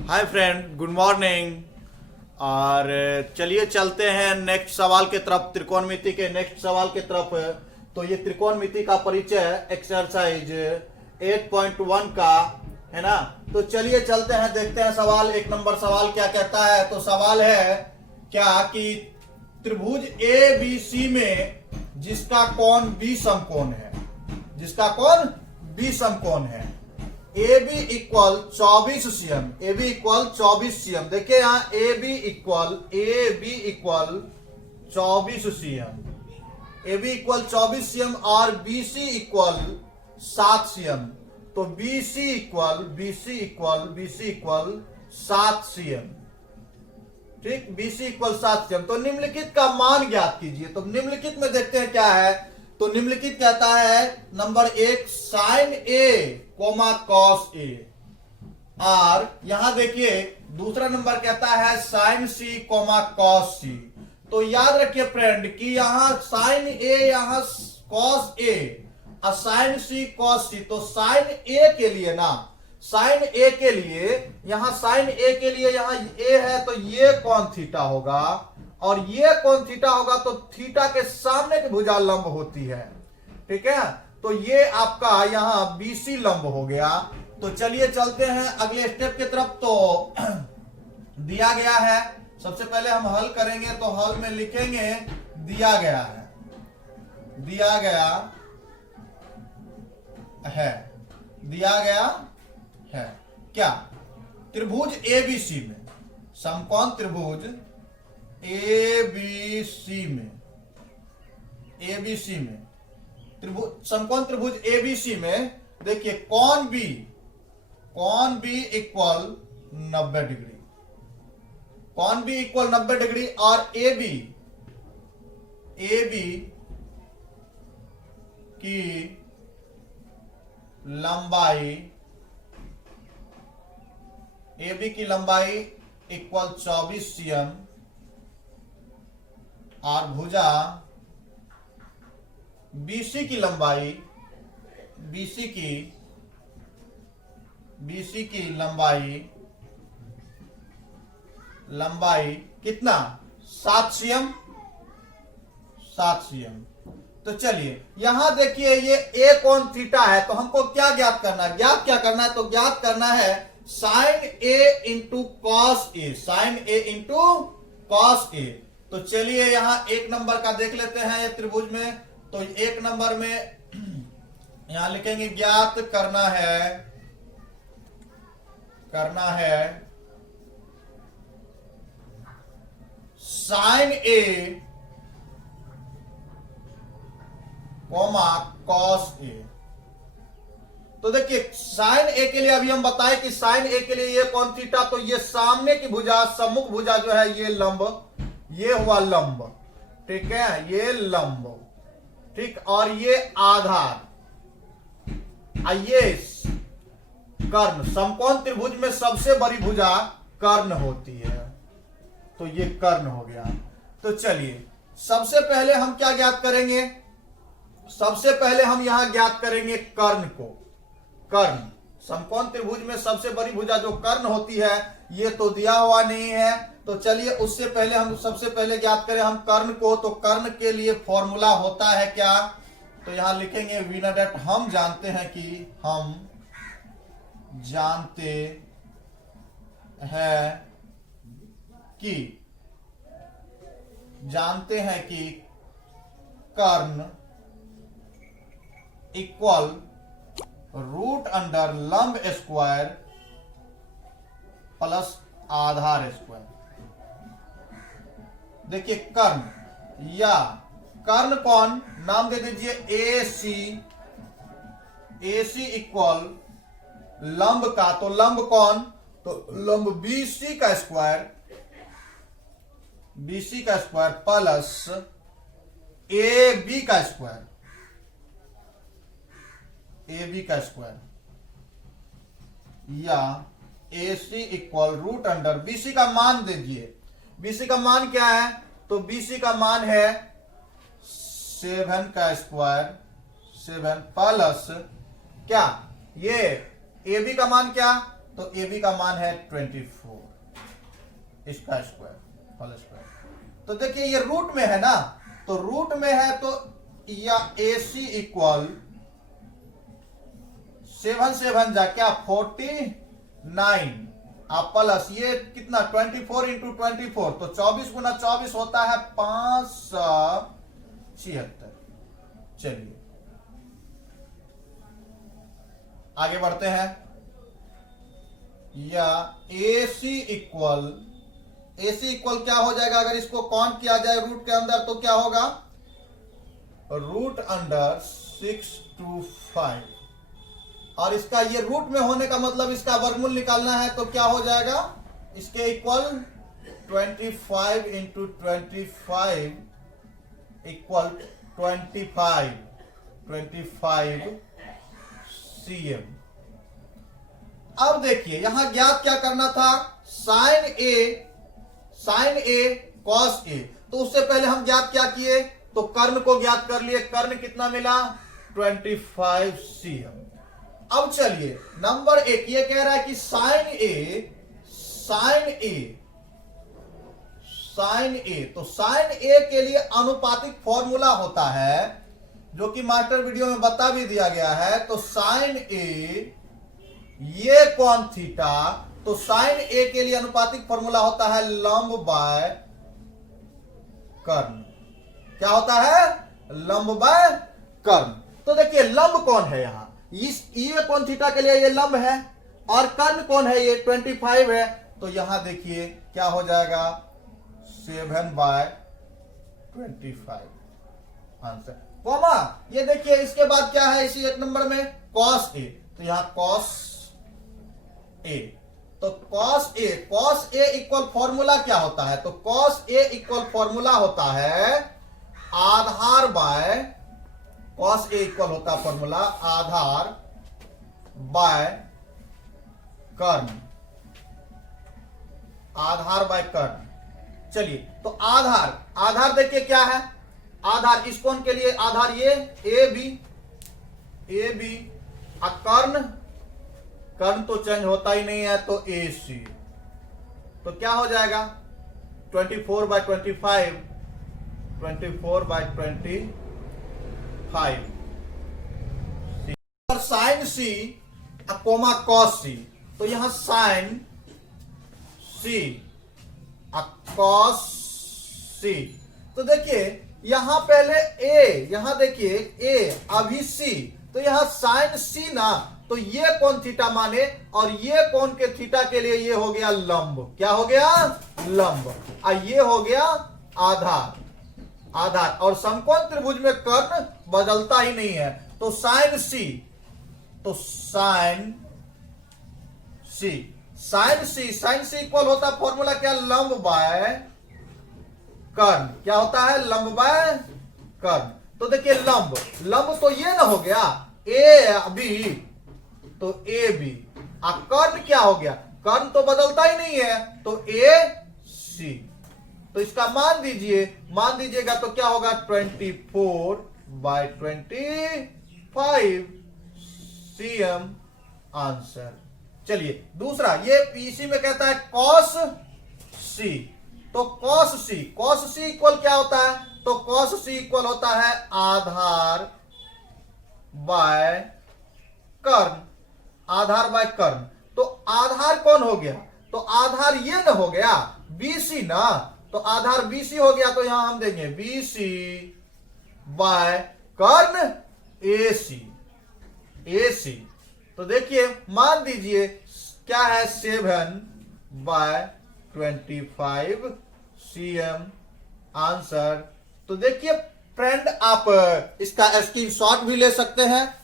Hi friend, good morning. और चलिए चलते हैं नेक्स्ट सवाल की तरफ, त्रिकोणमिति के नेक्स्ट सवाल की तरफ। तो ये त्रिकोणमिति का परिचय एक्सरसाइज 8.1 का है ना। तो चलिए चलते हैं, देखते हैं सवाल। एक नंबर सवाल क्या कहता है। तो सवाल है क्या कि त्रिभुज ए बी सी में जिसका कोण बी समकोण है, जिसका कोण बी समकोण है, A B equal 24 cm, A B equal 24 cm. देखिए यहां A B equal 24 cm, A B equal 24 cm और बी सी इक्वल 7 सीएम। तो बी सी इक्वल 7 सीएम। ठीक, बी सी इक्वल 7 सीएम। तो निम्नलिखित का मान ज्ञात कीजिए। तो निम्नलिखित में देखते हैं क्या है। तो निम्नलिखित कहता है number 1 sign A coma cos A, और यहां देखिए दूसरा नंबर कहता है साइन सी कोमा कॉस सी। तो याद रखिए फ्रेंड कि यहां साइन ए, यहां कॉस ए और साइन सी कॉस सी। तो साइन ए के लिए ना, साइन ए के लिए यहां साइन ए के लिए यहां ए है तो ये कोण थीटा होगा, और ये कोण थीटा होगा तो थीटा के सामने की भुजा लंब होती है। ठीक है, तो ये आपका यहां बीसी लंब हो गया। तो चलिए चलते हैं अगले स्टेप की तरफ। तो दिया गया है, सबसे पहले हम हल करेंगे। तो हल में लिखेंगे दिया गया है, दिया गया है, दिया गया है क्या, त्रिभुज एबीसी में, समकोण त्रिभुज एबीसी में, एबीसी में त्रिभुज, समकोण त्रिभुज एबीसी में देखिए कोण बी इक्वल 90 डिग्री, कोण बी इक्वल 90 डिग्री, और ए बी की लंबाई, ए बी की लंबाई इक्वल 24 सीएम, और भुजा बीसी की लंबाई, बीसी की लंबाई कितना, 7 सीएम, 7 सीएम। तो चलिए यहां देखिए ये ए कोण थीटा है, तो हमको क्या ज्ञात करना है, ज्ञात क्या करना है। तो ज्ञात करना है sign A into cos A, sign A into cos A. तो चलिए यहां एक नंबर का देख लेते हैं ये त्रिभुज में। तो एक नंबर में यहां लिखेंगे ज्ञात करना है sign A coma cos A. तो देखिए साइन ए के लिए अभी हम बताए कि साइन ए के लिए ये कोण थीटा, तो ये सामने की भुजा, सम्मुख भुजा जो है ये लंब, ये हुआ लंब। ठीक है, ये लंब। ठीक, और ये आधार, ये कर्ण। समकोण त्रिभुज में सबसे बड़ी भुजा कर्ण होती है, तो ये कर्ण हो गया। तो चलिए सबसे पहले हम क्या ज्ञात करेंगे, सबसे पहले हम यहां ज्ञात करेंगे कर्ण को। कर्ण, समकोण त्रिभुज में सबसे बड़ी भुजा जो कर्ण होती है, ये तो दिया हुआ नहीं है। तो चलिए उससे पहले हम सबसे पहले ज्ञात करें हम कर्ण को। तो कर्ण के लिए फॉर्मूला होता है क्या, तो यहां लिखेंगे वी नो दैट, हम जानते हैं कि कर्ण इक्वल रूट अंडर लंब स्क्वायर प्लस आधार स्क्वायर। देखिए कर्ण या कर्ण कोण नाम दे दीजिए ए सी इक्वल लंब का, तो लंब कोण, तो लंब बीसी का स्क्वायर प्लस ए बी का स्क्वायर, या ए सी इक्वल रूट अंडर, बीसी का मान दीजिए। बीसी का मान क्या है, तो बीसी का मान है 7 का स्क्वायर, 7 प्लस क्या, ये ए बी का मान क्या तो ए बी का मान है 24 इसका स्क्वायर होल स्क्वायर। तो देखिए ये रूट में है ना, तो रूट में है तो या ए सी इक्वल 7 से बन जा क्या 49 आप प्लस ये कितना 24 इंटू 24 तो 24 गुना 24 होता है 576। चलिए आगे बढ़ते हैं। या ए सी इक्वल क्या हो जाएगा अगर इसको काउंट किया जाए रूट के अंदर तो क्या होगा, रूट अंडर 6 to 5 और इसका ये रूट में होने का मतलब इसका वर्गमूल निकालना है तो क्या हो जाएगा इसके इक्वल 25 इंटू 25 इक्वल 25 cm। अब देखिए यहां ज्ञात क्या करना था, साइन ए कॉस ए। तो उससे पहले हम ज्ञात क्या किए, तो कर्ण को ज्ञात कर लिए। कर्ण कितना मिला 25 cm। अब चलिए नंबर 1 ये कह रहा है कि साइन ए तो साइन ए के लिए अनुपातिक फॉर्मूला होता है जो कि मास्टर वीडियो में बता भी दिया गया है। तो साइन ए ये कौन थीटा, तो साइन ए के लिए अनुपातिक फॉर्मूला होता है लंब बाय कर्ण। क्या होता है, लंब बाय कर्ण। तो देखिए लंब कौन है यहां, ये कौन थीटा के लिए ये लंब है और कर्ण कौन है ये 25 है। तो यहां देखिए क्या हो जाएगा 7/25 आंसर कॉमा। ये देखिए इसके बाद क्या है इसी 1 नंबर में कॉस ए। तो यहां कॉस ए, तो कॉस ए इक्वल फॉर्मूला क्या होता है, तो कॉस ए इक्वल फॉर्मूला होता है आधार बाय, कॉस ए इक्वल होता है फॉर्मूला आधार बाय कर्ण, आधार बाय कर्ण। चलिए तो आधार देखिए क्या है, आधार इस कोण के लिए आधार ये ए बी कर्ण तो चेंज होता ही नहीं है तो ए सी। तो क्या हो जाएगा 24/25 और साइन सी कोमा कॉस सी। तो यहां साइन सी कॉस सी। तो देखिए यहां पहले ए, यहां देखिए ए अभी सी, तो यहां साइन सी ना, तो ये कौन थीटा माने और ये कौन के थीटा के लिए ये हो गया लंब। क्या हो गया लंब, और ये हो गया आधार और समकोण त्रिभुज में कर्ण बदलता ही नहीं है। तो साइन सी इक्वल होता है फॉर्मूला क्या, लंब बाय कर्ण। क्या होता है लंब बाय कर्ण। तो देखिए लंब तो ये ना हो गया ए बी, तो ए बी, कर्ण क्या हो गया, कर्ण तो बदलता ही नहीं है तो ए सी। तो इसका मान दीजिएगा तो क्या होगा 24/25 cm आंसर। चलिए दूसरा ये इसी में कहता है कॉस सी। तो कॉस सी इक्वल क्या होता है, तो कॉस सी इक्वल होता है आधार बाय कर्ण, आधार बाय कर्ण। तो आधार कौन हो गया, तो आधार ये ना हो गया बीसी ना, तो आधार बीसी हो गया। तो यहां हम देंगे बीसी बाय कर्ण एसी। तो देखिए मान दीजिए क्या है 7/25 cm आंसर। तो देखिए फ्रेंड आप इसका स्क्रीनशॉट भी ले सकते हैं